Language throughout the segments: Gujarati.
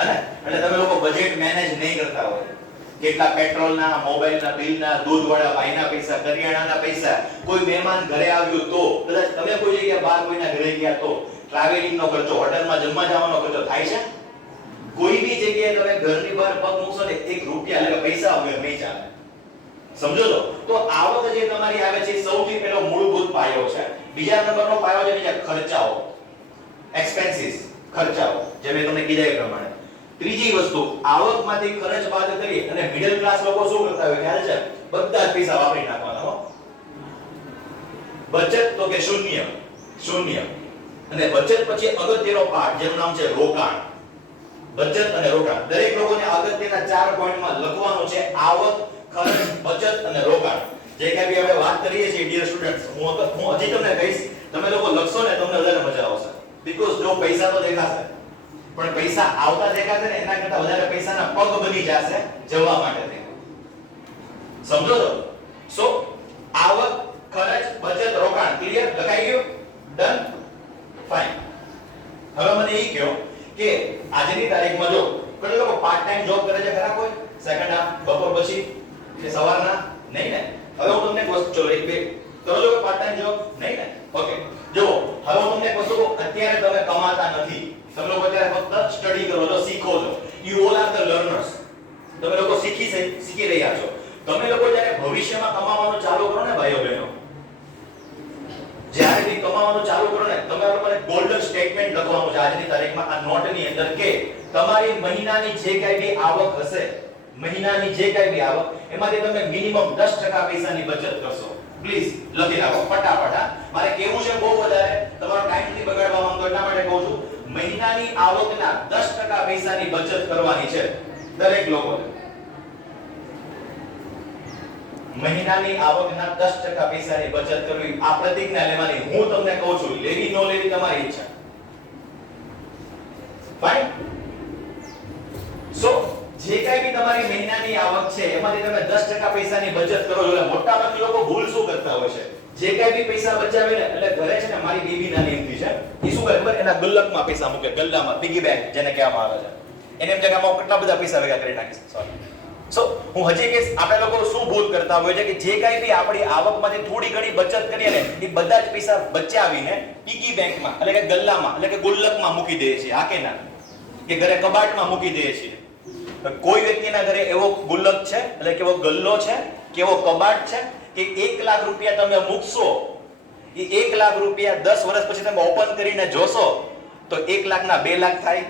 હે ને એટલે તમે લોકો બજેટ મેનેજ નહીં કરતા હોય કેટલા પેટ્રોલના મોબાઈલના બિલના દૂધવાળા ભાઈના પૈસા કરિયાણાના પૈસા કોઈ મહેમાન ઘરે આવ્યું તો કદાચ તમે કોઈ જગ્યાએ બહાર કોઈના ઘરે ગયા તો ટ્રાવેલિંગનો ખર્ચો હોટલમાં જમવા જવાનો ખર્ચો થાય છે કોઈ બી જગ્યાએ તમે ઘરની બહાર પગ મૂકશો ને 1 રૂપિયા એટલે પૈસા વગર નહીં ચાલે સમજો તો આવક જે તમારી આવે છે સૌથી પહેલો મૂળભૂત પાયો છે બીજા નંબરનો પાયો છે બીજા ખર્ચાઓ એક્સપેન્સીસ ખર્ચાઓ જે મેં તમને કીધા એ પ્રમાણે ત્રીજી વસ્તુ આવકમાંથી ખર્ચ બાદ કરી અને મિડલ ક્લાસ લોકો શું કરતા હોય ખ્યાલ છે બધા જ પૈસા વાપરી નાખવાના હો બચત તો કે શૂન્ય અને બચત પછી અગત્યનો પાઠ જેનું નામ છે રોકાણ બચત અને રોકાણ દરેક લોકોને અગત્યના 4 પોઈન્ટમાં લખવાનું છે આવક ખર્ચ બચત અને રોકાણ જે કે બી આપણે વાત કરીએ છીએ ડિયર સ્ટુડન્ટ્સ હું હજી તમને કહીશ તમે લોકો લખશો ને તમને વધારે મજા આવશે બીકોઝ જો પૈસા તો દેખાશે પણ પૈસા આવતા દેખાશે ને એના કરતા વધારે પૈસાના પગ બની જશે જવા માટે સમજો તો સો આવક ખર્ચ બચત રોકાણ ક્લિયર લખાઈ ગયું ડન ફાઇન હવે મને એ કહો કે આજની તારીખમાં જો ઘણા લોકો પાર્ટ ટાઈમ જોબ કરે છે ખરા કોઈ સેકન્ડ હાફ બપોર પછી કે સવારના નહીં ને હવે હું તમને એક વસ્તુ એક બે કરો છો પાર્ટ ટાઈમ જોબ નહીં ને ઓકે જો હવે હું તમને એક વસ્તુ કહું અત્યારે તમે કમાતા નથી તમે લોકો અત્યારે ફક્ત સ્ટડી કરો છો શીખો છો you all are the learners તમે લોકો શીખી રહ્યા છો તમે લોકો જ્યારે ભવિષ્યમાં કમાવાનું ચાલુ કરો ને ભાઈઓ બહેનો જ્યારે બી કમાવાનું ચાલુ કરો ને તમે લોકોને ગોલ્ડન સ્ટેટમેન્ટ લખવાનું છે આજની તારીખમાં આ નોટની અંદર કે તમારી મહિનાની જે કાંઈ બી આવક હશે મહિનાની જે કાંઈ બી આવક એમાંથી તમે મિનિમમ 10% પૈસાની બચત કરશો પ્લીઝ લખી રાખો ફટાફટ મારે કેવું છે બહુ વધારે તમારો ટાઈમ નથી બગાડવા માંગતો એટલા માટે કહું છું મહિનાની આવકના 10% પૈસાની બચત કરવાની છે દરેક લોકોને મહિનાની આવકના 10% પૈસાની બચત કરવી આ પ્રતિજ્ઞા લેવાની હું તમને કહું છું લેવી ન લેવી તમારી ઈચ્છા ફાઇન સો જે કાઈ બી તમારી મહિનાની આવક છે એમાંથી તમે 10% પૈસાની બચત કરો છો એટલે મોટાભાગના લોકો ભૂલ શું કરતા હોય છે જે કાઈ બી પૈસા બચાવે ને એટલે ઘરે છે ને મારી બેબી નાની એમથી છે એ શું કરે ખબર એના ગુલ્લકમાં પૈસા મૂકે ગલ્લામાં પિગી બેંક જેને કહેવામાં આવે છે એને એમ જગ્યામાં કેટલા બધા પૈસા ભેગા કરી નાખીશ સોરી સો હું હજી કે આપણે લોકો શું ભૂલ કરતા હોય છે કે જે કાઈ બી આપણી આવકમાંથી થોડી ઘણી બચત કરીએ ને એ બધા જ પૈસા બચાવીને પિગી બેંકમાં એટલે કે ગલ્લામાં એટલે કે ગુલ્લકમાં મૂકી દઈએ છીએ આ કે ના કે ઘરે કબાટમાં મૂકી દઈએ છીએ કોઈ વ્યક્તિના ઘરે એવો ગુલ્લક છે એટલે કે એવો ગલ્લો છે કે એવો કબાટ છે કે 1 લાખ રૂપિયા તમે મૂકશો એ 1 લાખ રૂપિયા 10 વર્ષ પછી તમે ઓપન કરીને જોશો તો 1 લાખના 2 લાખ થાય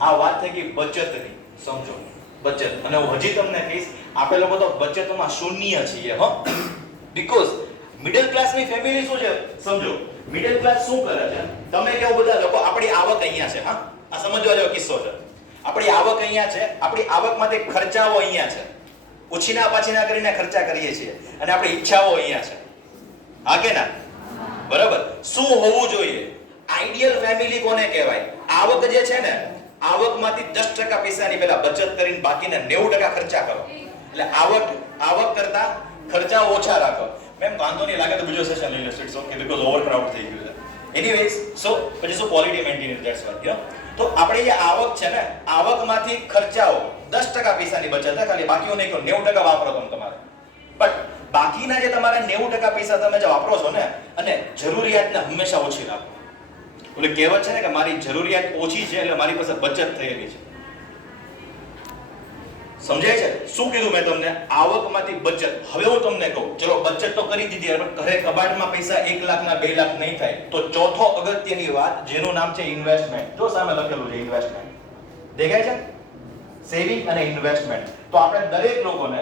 આ વાત થઈ ગઈ બચતની સમજો બચત અને હું હજી તમને કહીશ આપણે લોકો તો બચતમાં શૂન્ય છીએ હો બીકોઝ મિડલ ક્લાસની ફેમિલી શું છે સમજો મિડલ ક્લાસ શું કરે છે તમે કેવું બધા લોકો આપણી આવક અહીંયા છે હા આ સમજવા જેવો કિસ્સો છે આપણી આવક અહીંયા છે આપણી આવકમાંથી ખર્ચાઓ અહીંયા છે ઉછીના પાછીના કરીને ખર્ચા કરીએ છીએ અને આપણી ઈચ્છાઓ અહીંયા છે હા કે ના બરાબર શું હોવું જોઈએ આઈડિયલ ફેમિલી કોને કહેવાય આવક જે છે ને આવકમાંથી 10% પૈસાની પહેલા બચત કરીને બાકીના 90% ખર્ચા કરો એટલે આવક કરતા ખર્ચા ઓછા રાખો મેમ વાંધો નહીં લાગે તો બીજો સેશન લઈ લેશો ઇટ્સ ઓકે બીકોઝ ઓવરક્રાઉડ થઈ ગયું છે એનીવેઝ સો પછી શું quality maintain that's what you know તો આપણે જે આવક છે ને આવકમાંથી ખર્ચાઓ 10% પૈસાની બચત ખાલી બાકીઓ નહીં કરો 90% વાપરો તમારે બટ બાકીના જે તમારા 90% પૈસા તમે જે વાપરો છો ને અને જરૂરિયાતને હંમેશા ઓછી રાખો એટલે કહેવત છે ને કે મારી જરૂરિયાત ઓછી છે એટલે મારી પાસે બચત થયેલી છે સમજાય છે શું કીધું મેં તમને આવકમાંથી બચત હવે હું તમને કહું ચલો બચત તો કરી દીધી પણ ઘરે કબાટમાં પૈસા 1 લાખના 2 લાખ નહીં થાય તો ચોથો અગત્યની વાત જેનું નામ છે ઇન્વેસ્ટમેન્ટ જો સામે લખેલું છે ઇન્વેસ્ટમેન્ટ દેખાય છે સેવિંગ અને ઇન્વેસ્ટમેન્ટ તો આપણે દરેક લોકોને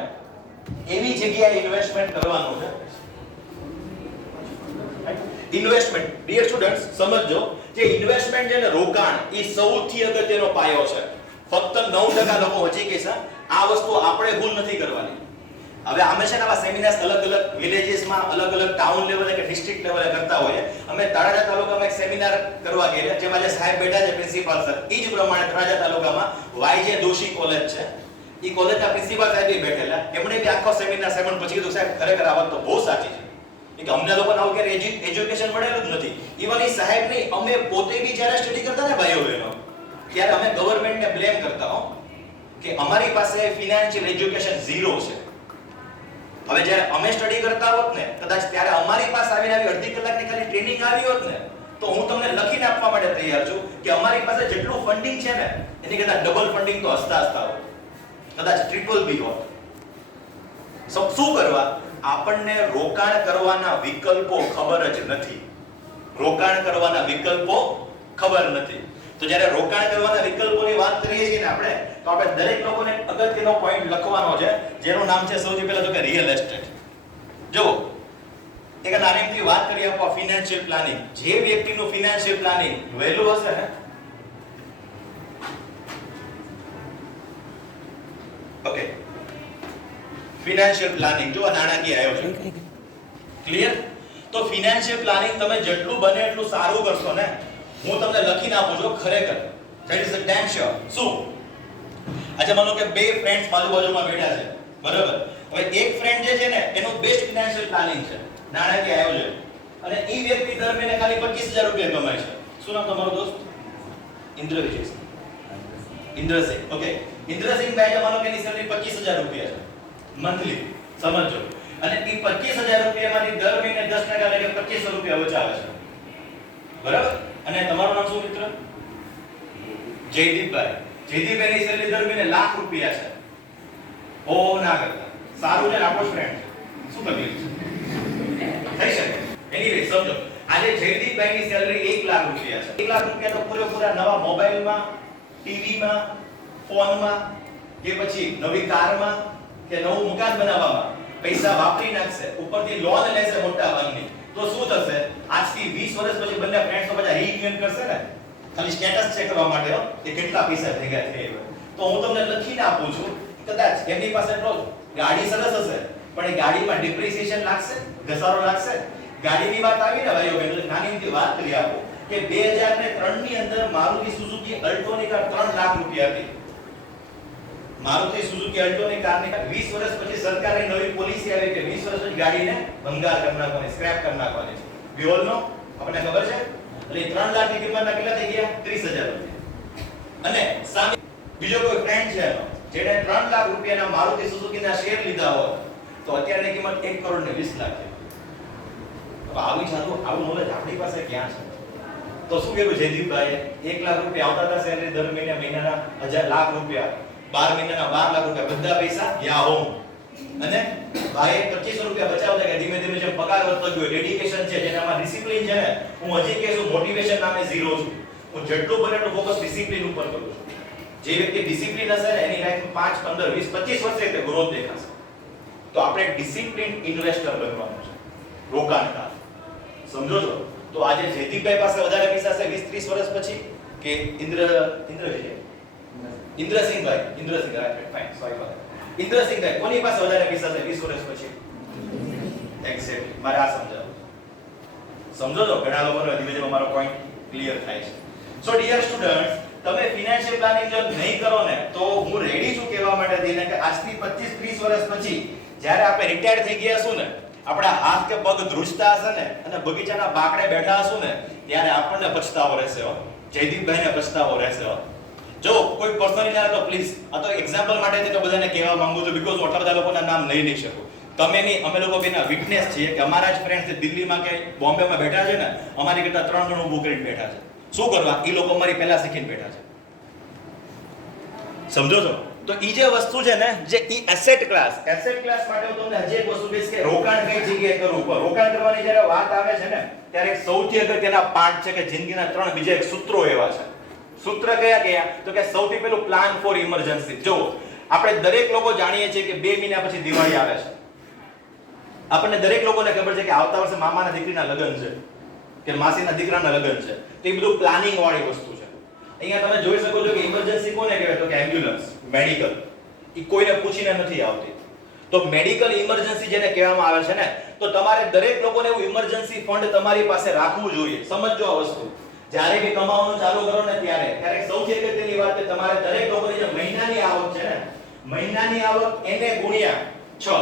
એવી જગ્યાએ ઇન્વેસ્ટમેન્ટ કરવાનું છે ઇન્વેસ્ટમેન્ટ ડિયર સ્ટુડન્ટ્સ સમજો જે ઇન્વેસ્ટમેન્ટ છે ને રોકાણ એ સૌથી અગત્યનો પાયો છે ફક્ત 9% લોકો હજી કે છે આ વસ્તુ આપણે ભૂલ નથી કરવાની હવે અમે છે ને આવા સેમિનાર્સ અલગ અલગ વિલેજીસમાં અલગ અલગ ટાઉન લેવલે કે ડિસ્ટ્રિક્ટ લેવલે કરતા હોઈએ અમે તળાજા તાલુકામાં એક સેમિનાર કરવા ગયેલા જેમાં જે સાહેબ બેઠા છે પ્રિન્સિપાલ સર એ જ પ્રમાણે તળાજા તાલુકામાં વાયજે દોશી કોલેજ છે એ કોલેજના પ્રિન્સિપાલ સાહેબ બેઠેલા એમણે બી આખો સેમિનાર સેવન પછી કીધું સાહેબ ખરેખર આ વાત તો બહુ સાચી છે કે અમને લોકોને આવું ક્યારે એજ્યુકેશન મળેલું જ નથી ઇવન એ સાહેબ નહીં અમે પોતે બી જ્યારે સ્ટડી કરતા ને ભાઈઓ બહેનો ત્યારે અમે ગવર્નમેન્ટને બ્લેમ કરતા હો કે અમારી પાસે ફિનાન્શિયલ એજ્યુકેશન ઝીરો છે. હવે જ્યારે અમે સ્ટડી કરતા હોત ને કદાચ ત્યારે અમારી પાસે આવીને આવી અડધી કલાકની ખાલી ટ્રેનિંગ આવી હોત ને તો હું તમને લખીને આપવા માટે તૈયાર છું કે અમારી પાસે જેટલું ફંડિંગ છે ને એની કરતા ડબલ ફંડિંગ તો હસતા હસતા હોત, કદાચ ટ્રિપલ બી હોત. શું કરવા? આપણને રોકાણ કરવાના વિકલ્પો ખબર જ નથી. રોકાણ કરવાના વિકલ્પો ખબર નથી. તો જ્યારે રોકાણ કરવાના વિકલ્પોની વાત કરીએ છીએ ને આપણે તો આપણે દરેક લોકોને અગત્યનો પોઈન્ટ લખવાનો છે જેનું નામ છે સૌથી પહેલા તો કે રિયલ એસ્ટેટ. જો એક નાનીથી વાત કરીએ આપણે ફિનાન્શિયલ પ્લાનિંગ. જે વ્યક્તિનું ફિનાન્શિયલ પ્લાનિંગ વહેલું હશે ને ઓકે ફિનાન્શિયલ પ્લાનિંગ જો નાણાકીય આયોજન ક્લિયર. તો ફિનાન્શિયલ પ્લાનિંગ તમે જેટલું બને એટલું સારું કરશો ને હું તમને લખીને આપું છું ખરેખર that is a dam sure. શું? अच्छा मानो કે બે ફ્રેન્ડ્સ બાજુબાજુમાં બેઠા છે બરાબર. હવે એક ફ્રેન્ડ જે છે ને એનું બેસ્ટ ફિનાન્શિયલ પ્લાનિંગ છે નાણાકીય આયોજન અને એ વ્યક્તિ દર મહિને ખાલી 25000 રૂપિયા કમાય છે. શું નામ તમારો દોસ્ત? ઇન્દ્રસિંહ. ઓકે ઇન્દ્રસિંહ ભાઈ માનો કે એની સેલરી 25000 રૂપિયા છે મંથલી. સમજો. અને એ 25000 રૂપિયામાંથી દર મહિને 10% એટલે કે 2500 રૂપિયા બચાવે છે બરાબર. અને તમારું નામ શું મિત્ર? જયદીપભાઈ. જયદીપભાઈની સેલરી દર મહિને લાખ રૂપિયા છે. ઓ ના કરતા સારું છે આપણો ફ્રેન્ડ શું તકલીફ છે થઈ શકે. એનીવે સમજો આજે જયદીપભાઈની સેલરી 1 લાખ રૂપિયા છે. 1 લાખ રૂપિયા તો પૂરેપૂરા નવા મોબાઈલમાં, ટીવીમાં, ફોનમાં કે પછી નવી કારમાં કે નવું મકાન બનાવવામાં પૈસા વાપરી નાખશે. ઉપરથી લોન લેશે મોટા ભાગની. તો શું થશે? આજથી 20 વર્ષ પછી બંને ફ્રેન્ડ્સ તો બધા રીયુનિયન કરશે ને ખાલી સ્ટેટસ ચેક કરવા માટે કે કેટલા પૈસા ભેગા થયા. તો હું તમને લખીને આપું છું કદાચ એમની પાસે એટલો ગાડી સરસ હશે પણ એ ગાડીમાં ડિપ્રિસિએશન લાગશે, ઘસારો લાગશે. ગાડીની વાત આવી ને ભાઈઓ બહેનો નાની એમથી વાત કરી આપો કે 2003 ની અંદર મારુતિ સુઝુકી અલ્ટોની કાર 3 લાખ રૂપિયા હતી. મારુતિ સુઝુકી અલ્ટોની કારની 20 વર્ષ પછી સરકારની નવી પોલિસી આવી કે 20 વર્ષ પછી ગાડીને ભંગાર કરી નાખવાની, સ્ક્રેપ કરી નાખવાની છે. વી ઓલ નો આપણને ખબર છે. એટલે 3 લાખ ની કિંમતના કેટલા થઈ ગયા? 30000 રૂપિયા. અને સામે બીજો કોઈ ફ્રેન્ડ છે જેને 3 લાખ રૂપિયાના મારુતિ સુઝુકીના શેર લીધા હોત તો અત્યારની કિંમત 1 કરોડ ને 20 લાખ છે. હવે આવું નોલેજ આપણી પાસે ક્યાં છે? તો શું કહેવું જયદીપભાઈએ 1 લાખ રૂપિયા આવતા હતા સેલરી દર મહિને મહિનાના 1000 લાખ રૂપિયા 12 મહિનાના 12 લાખ રૂપિયા બધા પૈસા યા હોમ. અને ભાઈ 2500 રૂપિયા બચાવતા કે ધીમે ધીમે જેમ પગાર વધતો ગયો ડેડિકેશન છે જેનામાં ડિસિપ્લિન છે ને હું હજી કહેશું મોટિવેશન નામે ઝીરો છું. હું જેટલું બને એટલું ફોકસ ડિસિપ્લિન ઉપર કરું છું. જે વ્યક્તિ ડિસિપ્લિન હશે ને એની લાઈફમાં 5 15 20 25 વર્ષે તે ગ્રોથ દેખાશે. તો આપણે ડિસિપ્લિન ઇન્વેસ્ટર બનવાનું છે, રોકાણકાર. સમજો છો? તો આજે જયદીપભાઈ પાસે વધારે પૈસા છે 20 30 વર્ષ પછી કે ઇન્દ્રસિંહભાઈ ફાઇન સોરી ફોર ઇન્દ્રસિંહભાઈ કોની પાસે વધારે પૈસા છે 20 વર્ષ પછી? એક્ઝેક્ટલી મારે આ સમજાવો. સમજો છો? ઘણા લોકોને ધીમે ધીમે મારો પોઈન્ટ ક્લિયર થાય છે. સો ડિયર સ્ટુડન્ટ્સ તમે ફિનાન્શિયલ પ્લાનિંગ જો નહીં કરો ને તો હું રેડી છું કહેવા માટે દીને કે આજથી 25 30 વર્ષ પછી જ્યારે આપણે રિટાયર થઈ ગયા હશું ને આપણા હાથ કે પગ ધ્રુજતા હશે ને અને બગીચાના બાકડે બેઠા હશું ને ત્યારે આપણને પછતાવો રહેશે હો. જયદીપભાઈને પછતાવો રહેશે હો. જો કોઈ પર્સનલી ના તો પ્લીઝ આ તો એક્ઝામ્પલ માટે તો બધાને કહેવા માંગુ છું બીકોઝ આટલા બધા લોકોના નામ લઈ નહીં શકું. તમે નહીં અમે લોકો બેના વિટનેસ છીએ કે અમારા જ ફ્રેન્ડ્સ દિલ્હીમાં કે બોમ્બેમાં બેઠા છે ને અમારી કરતા 3 ગણું ઊભું કરીને બેઠા છે. શું કરવા? એ લોકો અમારી પહેલા શીખીને બેઠા છે. સમજો છો? તો ઈ જે વસ્તુ છે ને જે ઈ એસેટ ક્લાસ માટે હું તમને હજી એક વસ્તુ કહીશ કે રોકાણ કઈ જગ્યાએ કરવું પર રોકાણ કરવાની જ્યારે વાત આવે છે ને ત્યારે એક સૌથી અગત્યના પાઠ છે કે જિંદગીના 3 બીજા એક સૂત્રો એવા છે. સૂત્ર કયા તો કે સૌથી પહેલું પ્લાન ફોર ઇમરજન્સી. જો આપણે દરેક લોકો જાણીએ છીએ કે 2 મહિના પછી દિવાળી આવે છે. આપણને દરેક લોકોને ખબર છે કે આવતા વર્ષે મામાના દીકરીના લગ્ન છે કે માસીના દીકરાના લગ્ન છે. તો એ બધું પ્લાનિંગ વાળી વસ્તુ છે. અહીંયા તમે જોઈ શકો છો કે ઇમરજન્સી કોને કહેવાય તો કે એમ્બ્યુલન્સ, મેડિકલ. એ કોઈને પૂછીને નથી આવતી. તો મેડિકલ ઇમરજન્સી જેને કહેવામાં આવે છે ને તો તમારે દરેક લોકોને એવું ઇમરજન્સી ફંડ તમારી પાસે રાખવું જોઈએ. સમજો આ વસ્તુ. જ્યારે બી કમાવાનું ચાલુ કરો ને ત્યારે સૌથી અગત્યની વાત કે તમારે દરેક લોકોની જે મહિનાની આવક છે ને મહિનાની આવક એને ગુણ્યા 6.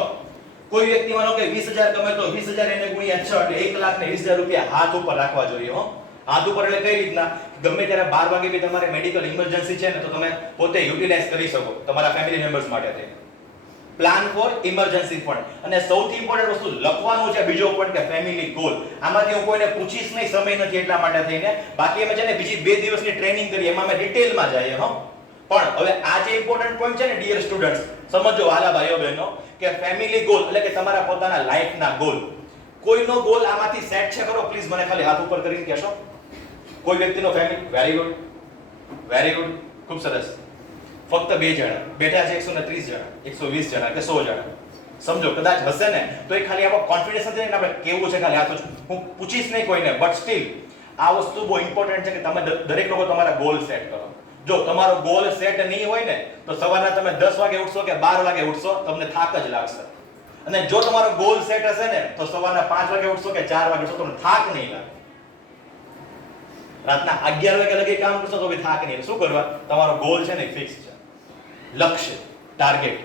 કોઈ વ્યક્તિ માનો કે 20000 કમાય તો 20000 એને ગુણ્યા 6 એટલે 1,20,000 રૂપિયા હાથ ઉપર રાખવા જોઈએ હો. હાથ ઉપર એટલે કઈ રીતના ગમે ત્યારે 12 વાગે બી તમારે મેડિકલ ઇમરજન્સી છે ને તો તમે પોતે યુટિલાઇઝ કરી શકો તમારા ફેમિલી મેમ્બર્સ માટે થઈને. Plan for emergency fund. અને સૌથી ઇમ્પોર્ટન્ટ વસ્તુ લખવાનું છે બીજો પોઈન્ટ કે ફેમિલી ગોલ. આમાંથી હું કોઈને પૂછીશ નહીં, સમય નથી એટલા માટે થઈને. બાકી અમે છે ને બીજી 2 દિવસની ટ્રેનિંગ કરી એમાં અમે ડિટેલમાં જઈએ હો. પણ હવે આ જે ઇમ્પોર્ટન્ટ પોઈન્ટ છે ને ડિયર સ્ટુડન્ટ્સ, સમજો વાલા ભાઈઓ બહેનો કે ફેમિલી ગોલ એટલે કે તમારા પોતાના લાઈફના ગોલ. કોઈનો ગોલ આમાંથી સેટ છે ખરો? પ્લીઝ મને ખાલી હાથ ઉપર કરીને કહેશો. કોઈ વ્યક્તિનો family? Very good, very good, ખૂબ સરસ. ફક્ત 2 જણા બેઠા છે, 130 જણા, 120 જણા કે 100 જણા. સમજો કદાચ હશે ને તો એ ખાલી આપણો કોન્ફિડન્સ નથી ને આપણે કેવું છે ખાલી હાથ. હું પૂછીશ નહીં કોઈને, બટ સ્ટીલ આ વસ્તુ બહુ ઇમ્પોર્ટન્ટ છે કે તમે દરેક લોકો તમારા ગોલ સેટ કરો. જો તમારો ગોલ સેટ નહીં હોય ને તો સવારના તમે 10 વાગે ઉઠશો કે 12 વાગે ઉઠશો તમને થાક જ લાગશે. અને જો તમારો ગોલ સેટ હશે ને તો સવારના 5 વાગે ઉઠશો કે 4 વાગે ઉઠશો તમને થાક નહીં લાગે. રાતના 11 વાગે લગી કામ કરશો તો બી થાક નહીં. શું કરવા? તમારો ગોલ છે ને ફિક્સ છે, લક્ષ્ય, ટાર્ગેટ.